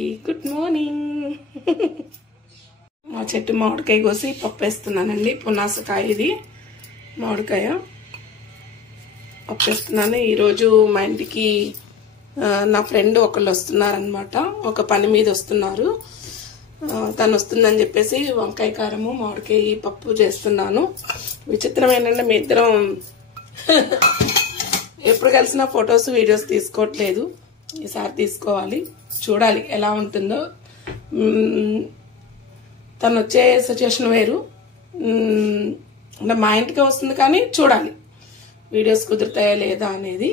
Good morning. మా చెట్టు మామిడికాయ కోసి పప్పు వేస్తున్నానండి. పునాసకాయ ఇది మామిడికాయ పప్పు వేస్తున్నాను. ఈరోజు మా ఇంటికి నా ఫ్రెండ్ ఒకళ్ళు వస్తున్నారనమాట. ఒక పని మీద వస్తున్నారు. తను వస్తుందని చెప్పేసి వంకాయ కారము మామిడికాయ పప్పు చేస్తున్నాను. విచిత్రం ఏంటంటే మీ ఇద్దరం ఎప్పుడు కలిసిన ఫొటోస్ వీడియోస్ తీసుకోవట్లేదు. ఈసారి తీసుకోవాలి, చూడాలి ఎలా ఉంటుందో. తను వచ్చే సిచ్యువేషన్ వేరు, అంటే మా ఇంటికి వస్తుంది కానీ చూడాలి వీడియోస్ కుదురుతాయా లేదా అనేది.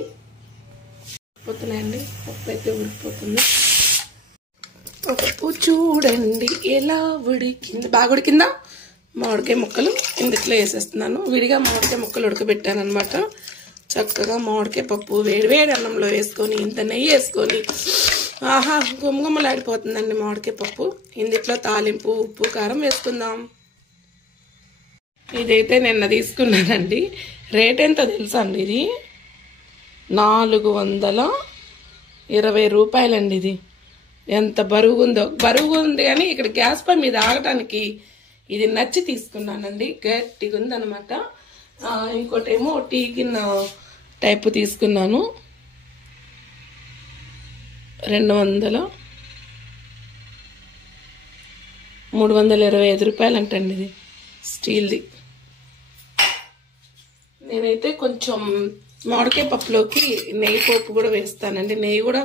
పోతున్నాయండి, పప్పు అయితే ఉడికిపోతుంది. పప్పు చూడండి ఎలా ఉడికింది, బాగా ఉడికిందా. మామిడికాయ ముక్కలు ఇందులో వేసేస్తున్నాను. విడిగా మామిడికాయ ముక్కలు ఉడకబెట్టాను అనమాట. చక్కగా మామిడికాయ పప్పు వేడి వేడి అన్నంలో వేసుకొని ఇంత నెయ్యి వేసుకొని ఆహా గుమ్మగుమ్మలాడిపోతుందండి మామిడికాయ పప్పు. ఇందులో తాలింపు ఉప్పు కారం వేసుకుందాం. ఇదైతే నిన్న తీసుకున్నానండి. రేట్ ఎంతో తెలుసా అండి, ఇది 420 రూపాయలండి. ఇది ఎంత బరువు ఉందో, బరువు ఉంది కానీ ఇక్కడ గ్యాస్ పై మీద ఆగటానికి ఇది నచ్చి తీసుకున్నానండి. గట్టిగా ఉందనమాట. ఇంకోటేమో టీ గిన్నె టైపు తీసుకున్నాను. 325 రూపాయలు అంటండి ఇది, స్టీల్ది. నేనైతే కొంచెం మామిడికాయ పప్పులోకి నెయ్యి పోపు కూడా వేస్తానండి. నెయ్యి కూడా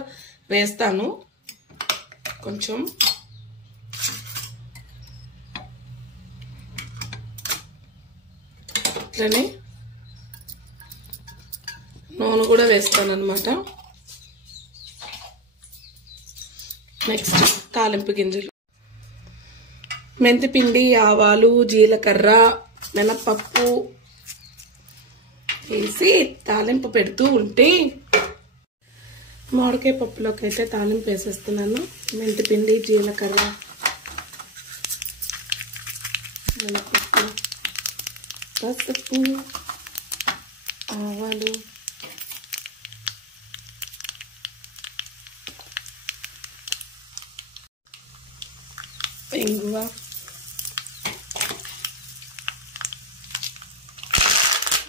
వేస్తాను కొంచెం. అట్లనే నూనె కూడా వేస్తాను అనమాట. నెక్స్ట్ తాలింపు గింజలు, మెంతిపిండి, ఆవాలు, జీలకర్ర, మినపప్పు వేసి తాలింపు పెడుతూ ఉంటే మామిడికాయ పప్పులోకి అయితే తాలింపు వేసేస్తున్నాను. మెంతిపిండి, జీలకర్ర, మినపప్పు, పసుపు, ఆవాలు, ఇంగువ,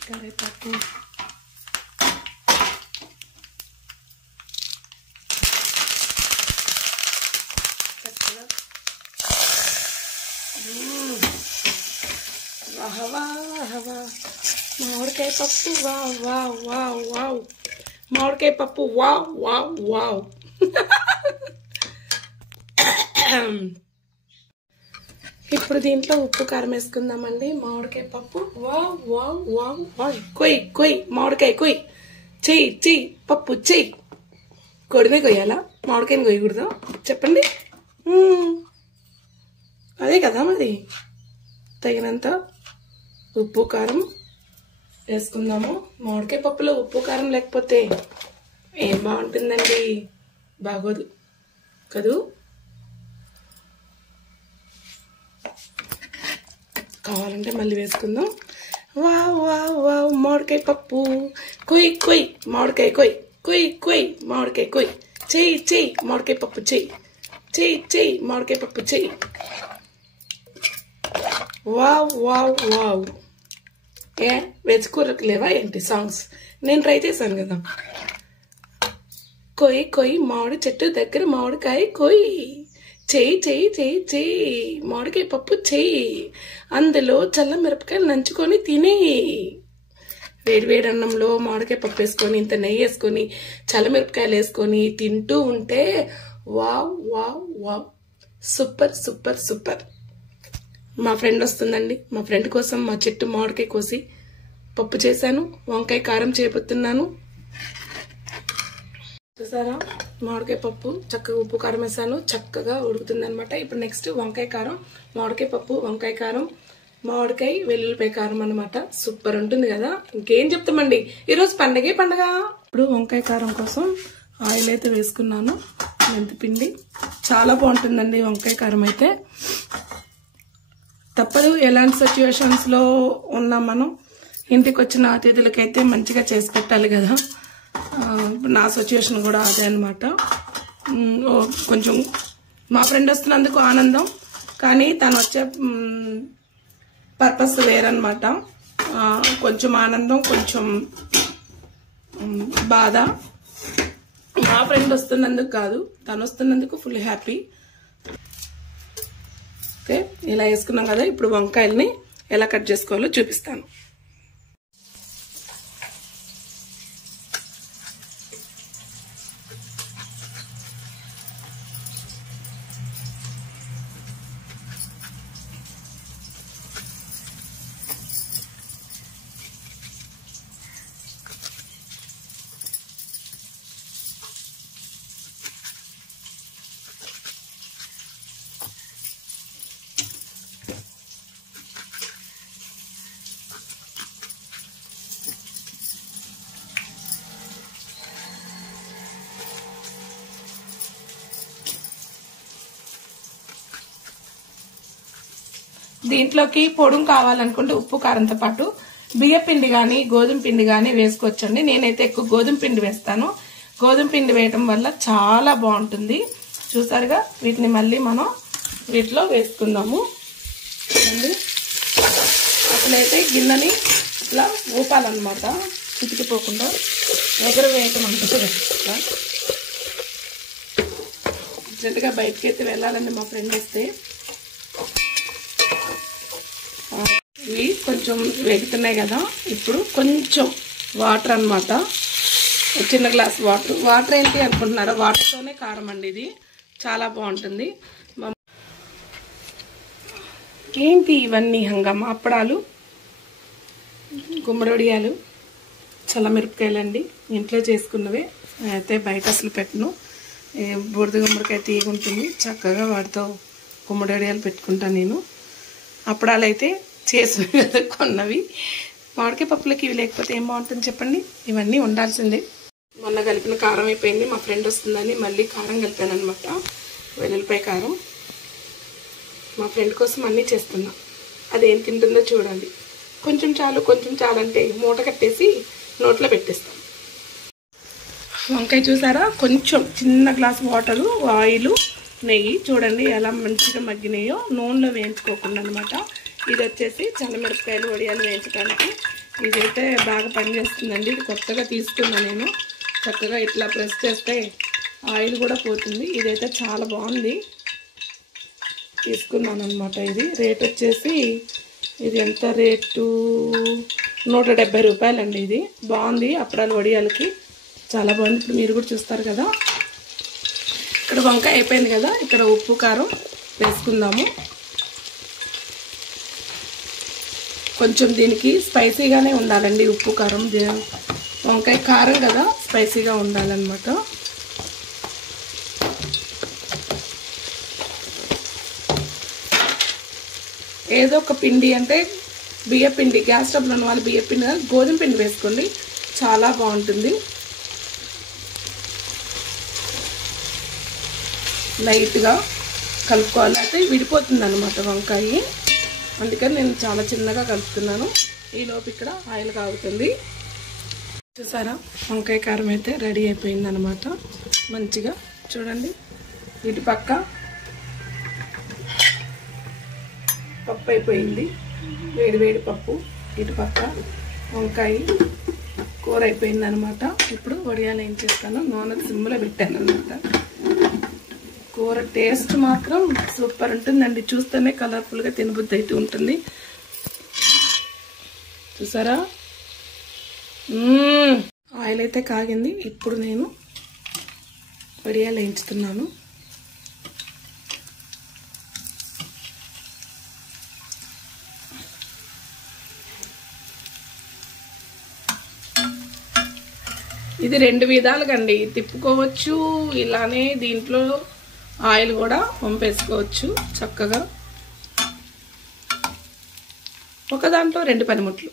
కరివేపాకు, మామిడికాయ పప్పు వావ్ వావ్ వావ్ వావ్, మామిడికాయ పప్పు వావ్ వావ్ వావ్. ఇప్పుడు దీంట్లో ఉప్పు కారం వేసుకుందామండి. మామిడికాయ పప్పు వావ్ వావ్ వావ్ వావ్. కొయ్ కొయ్ మామిడికాయ కొయ్, చెయ్యి చెయ్యి పప్పు చెయ్యి. కొడిమే కొయ్యాలా, మామిడికాయని కొయ్యకూడదా చెప్పండి? అదే కదా మరి. తగినంత ఉప్పు కారం వేసుకుందాము. మామిడికాయ పప్పులో ఉప్పు కారం లేకపోతే ఏం బాగుంటుందండి, బాగోదు కదూ. కావాలంటే మళ్ళీ వేసుకుందాం. వావ్ వావ్ వావ్ మామిడికాయ పప్పు కొయ్ కొయ్, మామిడికాయ కొయ్ కొయ్ కొయ్, మామిడికాయ కొయ్, చెయ్యి చెయ్యి మామిడికాయ పప్పు చెయ్యి, చెయ్యి చెయ్యి మామిడికాయ పప్పు చెయ్యి. Wow wow wow. ఏ వెజ్ కూరకు లేవా ఏంటి సాంగ్స్? నేను ట్రై చేశాను కదా. కొయ్ కొయ్ మామిడి చెట్టు దగ్గర మామిడికాయ కొయ్, చెయ్యి చెయ్యి చెయ్యి చెయ్యి మామిడికాయ పప్పు చెయ్యి, అందులో చల్ల మిరపకాయలు నంచుకొని తినేయి. వేడి వేడి అన్నంలో మామిడికాయ పప్పు వేసుకొని ఇంత నెయ్యి వేసుకొని చల్ల మిరపకాయలు వేసుకొని తింటూ ఉంటే wow wow wow, super super super. మా ఫ్రెండ్ వస్తుందండి. మా ఫ్రెండ్ కోసం మా చెట్టు మామిడికాయ కోసి పప్పు చేశాను. వంకాయ కారం చేయబోతున్నాను. చూసారా, మామిడికాయ పప్పు చక్కగా ఉప్పు కారం వేసాను, చక్కగా ఉడుకుతుంది అనమాట. ఇప్పుడు నెక్స్ట్ వంకాయ కారం, మామిడికాయ పప్పు, వంకాయ కారం, మామిడికాయ వెల్లుల్లిపాయ కారం అనమాట. సూపర్ ఉంటుంది కదా, ఇంకేం చెప్తామండి, ఈరోజు పండగే పండగ. ఇప్పుడు వంకాయ కారం కోసం ఆయిల్ అయితే వేసుకున్నాను. మెంతిపిండి చాలా బాగుంటుందండి వంకాయ కారం అయితే. తప్పదు, ఎలాంటి సిచ్యువేషన్స్ లో ఉన్నాం మనం. ఇంటికి వచ్చిన అతిథులకైతే మంచిగా చేసి పెట్టాలి కదా. నా సిచ్యువేషన్ కూడా అదే అనమాట. కొంచెం మా ఫ్రెండ్ వస్తున్నందుకు ఆనందం, కానీ తను వచ్చే పర్పస్ వేరనమాట. కొంచెం ఆనందం, కొంచెం బాధ. మా ఫ్రెండ్ వస్తున్నందుకు కాదు, తను వస్తున్నందుకు ఫుల్ హ్యాపీ. ఓకే, ఇలా వేసుకున్నాం కదా. ఇప్పుడు వంకాయల్ని ఎలా కట్ చేసుకోవాలో చూపిస్తాను. దీంట్లోకి పొడుం కావాలనుకుంటే ఉప్పు కారంతో పాటు బియ్య పిండి కానీ గోధుమ పిండి కానీ వేసుకోవచ్చండి. నేనైతే ఎక్కువ గోధుమ పిండి వేస్తాను. గోధుమ పిండి వేయటం వల్ల చాలా బాగుంటుంది. చూసారుగా, వీటిని మళ్ళీ మనం వీటిలో వేసుకుందాము. అసలైతే గిన్నెని ఇట్లా ఊపాలన్నమాట, చితికిపోకుండా. ఎగర వేయటం ఉంటుంది. అర్జెంటుగా బయటకి అయితే వెళ్ళాలండి మా ఫ్రెండ్ వస్తే. ఇవి కొంచెం వేగుతున్నాయి కదా. ఇప్పుడు కొంచెం వాటర్ అన్నమాట, చిన్న గ్లాస్ వాటర్. వాటర్ ఏంటి అనుకుంటున్నారా? వాటర్తోనే కారం అండి, ఇది చాలా బాగుంటుంది. ఏంటి ఇవన్నీ హంగామా? అప్పడాలు, గుమ్మరొడియాలు, చల్లమిరపకాయలు అండి, ఇంట్లో చేసుకున్నవే. అయితే బయట అసలు పెట్టను. బూడిద గుమ్మడికాయ తీగ ఉంటుంది, చక్కగా వాటితో గుమ్మరొడియాలు పెట్టుకుంటాను నేను. అప్పడాలు అయితే చేసినవి కదా, కొన్నవి. మామిడికాయ పప్పులకి ఇవి లేకపోతే ఏం బాగుంటుంది చెప్పండి? ఇవన్నీ ఉండాల్సిందే. మొన్న కలిపిన కారం అయిపోయింది. మా ఫ్రెండ్ వస్తుందని మళ్ళీ కారం కలిపాను అనమాట, వెల్లుల్లిపాయ కారం. మా ఫ్రెండ్ కోసం అన్నీ చేస్తున్నా. అదేం తింటుందో చూడండి. కొంచెం చాలు, కొంచెం చాలు అంటే మూట కట్టేసి నోట్లో పెట్టేస్తాను. వంకాయ చూసారా? కొంచెం చిన్న గ్లాస్ వాటరు, ఆయిల్, నెయ్యి. చూడండి ఎలా మంచిగా మగ్గినాయో, నూనెలో వేయించుకోకుండా అనమాట. ఇది వచ్చేసి చల్లమిరపకాయలు, వడియాలు వేయించడానికి ఇదైతే బాగా పనిచేస్తుందండి. ఇది కొత్తగా తీసుకున్నా నేను. చక్కగా ఇట్లా ప్రెస్ చేస్తే ఆయిల్ కూడా పోతుంది. ఇదైతే చాలా బాగుంది, తీసుకున్నాను అనమాట. ఇది రేట్ వచ్చేసి, ఇది ఎంత రేటు? 170 రూపాయలండి. ఇది బాగుంది, అప్పడాలు వడియాలకి చాలా బాగుంది. ఇప్పుడు మీరు కూడా చూస్తారు కదా. ఇక్కడ వంకాయ అయిపోయింది కదా. ఇక్కడ ఉప్పు కారం వేసుకుందాము. కొంచెం దీనికి స్పైసీగానే ఉండాలండి ఉప్పు కారం. వంకాయ కారం కదా, స్పైసీగా ఉండాలన్నమాట. ఏదో ఒక పిండి, అంటే బియ్య పిండి, గ్యాస్ స్టవ్లో ఉన్న వాళ్ళు బియ్య పిండి, గోధుమ పిండి వేసుకోండి, చాలా బాగుంటుంది. లైట్గా కలుపుకోవాలి, అయితే విడిపోతుంది అనమాట వంకాయ. అందుకని నేను చాలా చిన్నగా కలుపుతున్నాను. ఈలోపు ఇక్కడ ఆయిల్ కాగుతుంది. చూసారా, వంకాయ కారం అయితే రెడీ అయిపోయింది అనమాట. మంచిగా చూడండి. ఇటు పక్క పప్పు అయిపోయింది, వేడి వేడి పప్పు. ఇటు పక్క వంకాయ కూర అయిపోయింది అనమాట. ఇప్పుడు వడియాలు ఏం చేస్తాను, నూనె సిమ్లో పెట్టాను అనమాట. కూర టేస్ట్ మాత్రం సూపర్ ఉంటుందండి. చూస్తేనే కలర్ఫుల్గా తినబుద్ధి అయితే ఉంటుంది. చూసారా, ఆయిల్ అయితే కాగింది. ఇప్పుడు నేను వడియాలు వేయించుతున్నాను. ఇది 2 విధాలుగా అండి తిప్పుకోవచ్చు. ఇలానే దీంట్లో ఆయిల్ కూడా వంపేసుకోవచ్చు చక్కగా. ఒక దాంట్లో 2 పనిముట్లు.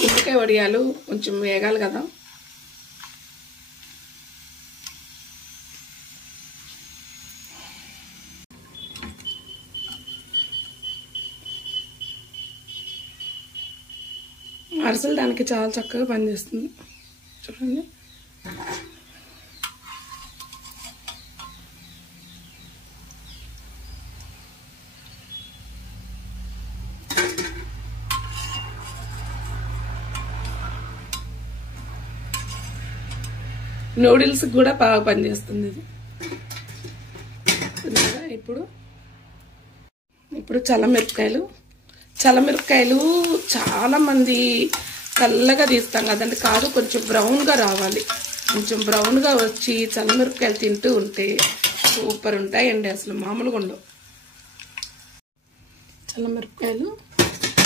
గుమ్మడికాయ వడియాలు కొంచెం వేగాలి కదా. అరిసెలు దానికి చాలా చక్కగా పనిచేస్తుంది. చూడండి. నూడిల్స్ కూడా బాగా పనిచేస్తుంది ఇది. ఇప్పుడు చల్లమిరపకాయలు చాలా మంది తెల్లగా తీస్తాం కదండి, కాదు కొంచెం బ్రౌన్గా రావాలి. కొంచెం బ్రౌన్గా వచ్చి చల్లమిరపకాయలు తింటూ ఉంటే సూపర్ ఉంటాయండి, అసలు మామూలుగా ఉండవు. చల్లమిరపకాయలు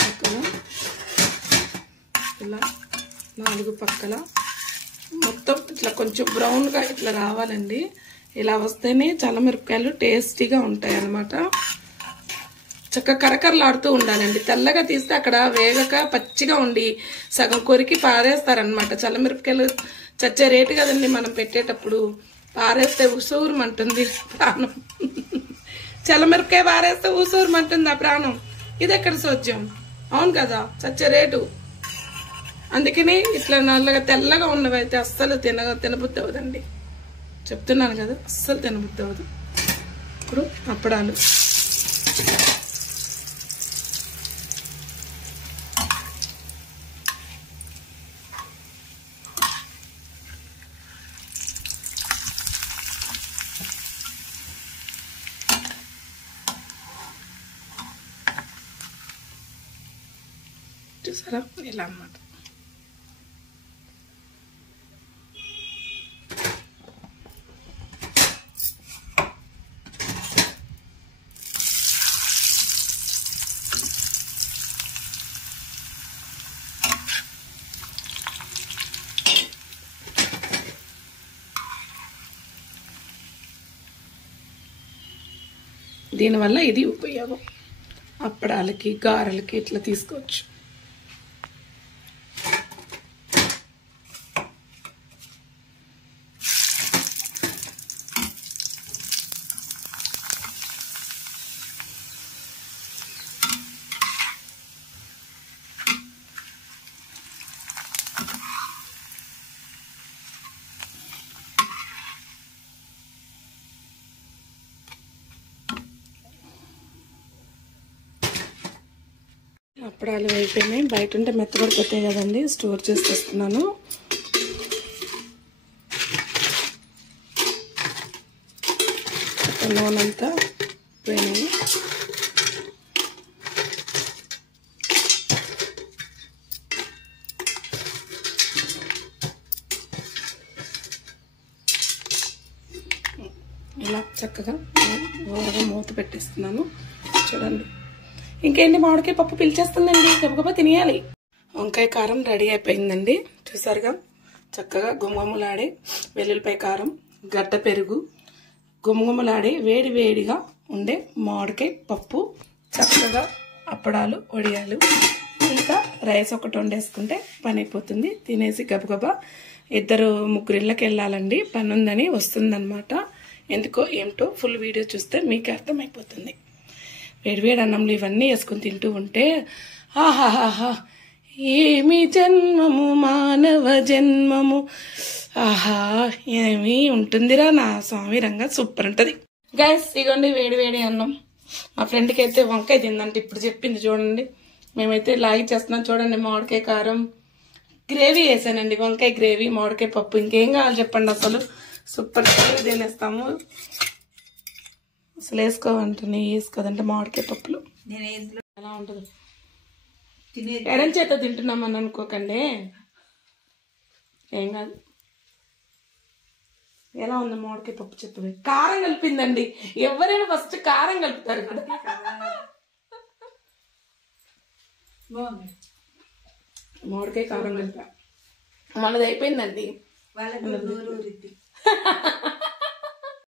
పక్కన ఇలా 4 పక్కల మొత్తం ఇట్లా కొంచెం బ్రౌన్గా ఇట్లా రావాలండి. ఇలా వస్తేనే చల్లమిరపకాయలు టేస్టీగా ఉంటాయి అన్నమాట. చక్కగా కరకరలాడుతూ ఉండాలండి. తెల్లగా తీస్తే అక్కడ వేగక పచ్చిగా ఉండి సగం కొరికి పారేస్తారనమాట. చల్లమిరపకాయలు చచ్చే రేటు కదండి మనం పెట్టేటప్పుడు. పారేస్తే ఉసూరుమంటుంది ప్రాణం. చల్లమిరపకాయ పారేస్తే ఉసూరుమంటుంది ఆ ప్రాణం. ఇది ఎక్కడ సోద్యం, అవును కదా, చచ్చే రేటు. అందుకని ఇట్లా నల్లగా తెల్లగా ఉన్నవైతే అస్సలు తినబుద్ధి అవ్వదండి. చెప్తున్నాను కదా, అస్సలు తినబుద్ధి అవ్వదు. ఇప్పుడు అప్పడాలు. చూసారా ఇలా అన్నమాట. దీనివల్ల ఇది ఉపయోగం. అప్పడాలకి గారెలకి ఇట్లా తీసుకోవచ్చు. అప్పడాలు అయిపోయినాయి. బయట ఉంటే మెత్తబడిపోతాయి కదండి, స్టోర్ చేసి తెస్తున్నాను. నూనెంతా పోయినాయి. ఇలా చక్కగా ఊరగా మూత పెట్టేస్తున్నాను. చూడండి. ఇంకేంటి, మామిడికాయ పప్పు పిలిచేస్తుందండి, గబగబా తినేయాలి. వంకాయ కారం రెడీ అయిపోయిందండి. చూసారుగా, చక్కగా గుమగుమలాడే వెల్లుల్లిపాయ కారం, గడ్డ పెరుగు, గుమగుమలాడే వేడి వేడిగా ఉండే మామిడికాయ పప్పు, చక్కగా అప్పడాలు, వడియాలు, ఇంకా రైస్ ఒకటి వండేసుకుంటే పని అయిపోతుంది. తినేసి గబగబా 2-3 ఇళ్ళకి వెళ్ళాలండి, పని ఉందని వస్తుందన్నమాట. ఎందుకో ఏమిటో ఫుల్ వీడియో చూస్తే మీకు అర్థమైపోతుంది. వేడివేడి అన్నంలో ఇవన్నీ వేసుకొని తింటూ ఉంటే ఆహాహా, ఏమి జన్మము మానవ జన్మము, ఆహా ఏమి ఉంటుందిరా నా స్వామి రంగా, సూపర్ ఉంటుంది. గైస్ ఇగోండి వేడివేడి అన్నం. మా ఫ్రెండ్కి అయితే వంకాయ తిందంటే ఇప్పుడు చెప్పింది చూడండి. మేమైతే లాగి చేస్తున్నాం చూడండి. మామిడికాయ కారం గ్రేవీ వేసానండి, వంకాయ గ్రేవీ, మామిడికాయ పప్పు. ఇంకేం కావాలి చెప్పండి, అసలు సూపర్ తినేస్తాము. అసలు వేసుకోవంటే నెయ్యి వేసుకోదంటే మామిడికాయ పప్పులు ఎలా ఉంటుంది. ఎడం చేత తింటున్నామని అనుకోకండి, ఏం కాదు. ఎలా ఉంది మామిడికాయ పప్పు చెప్పు. కారం కలిపిందండి, ఎవరైనా ఫస్ట్ కారం కలుపుతారు కదా. మామిడికాయ కారం కలిపా, మనది అయిపోయిందండి.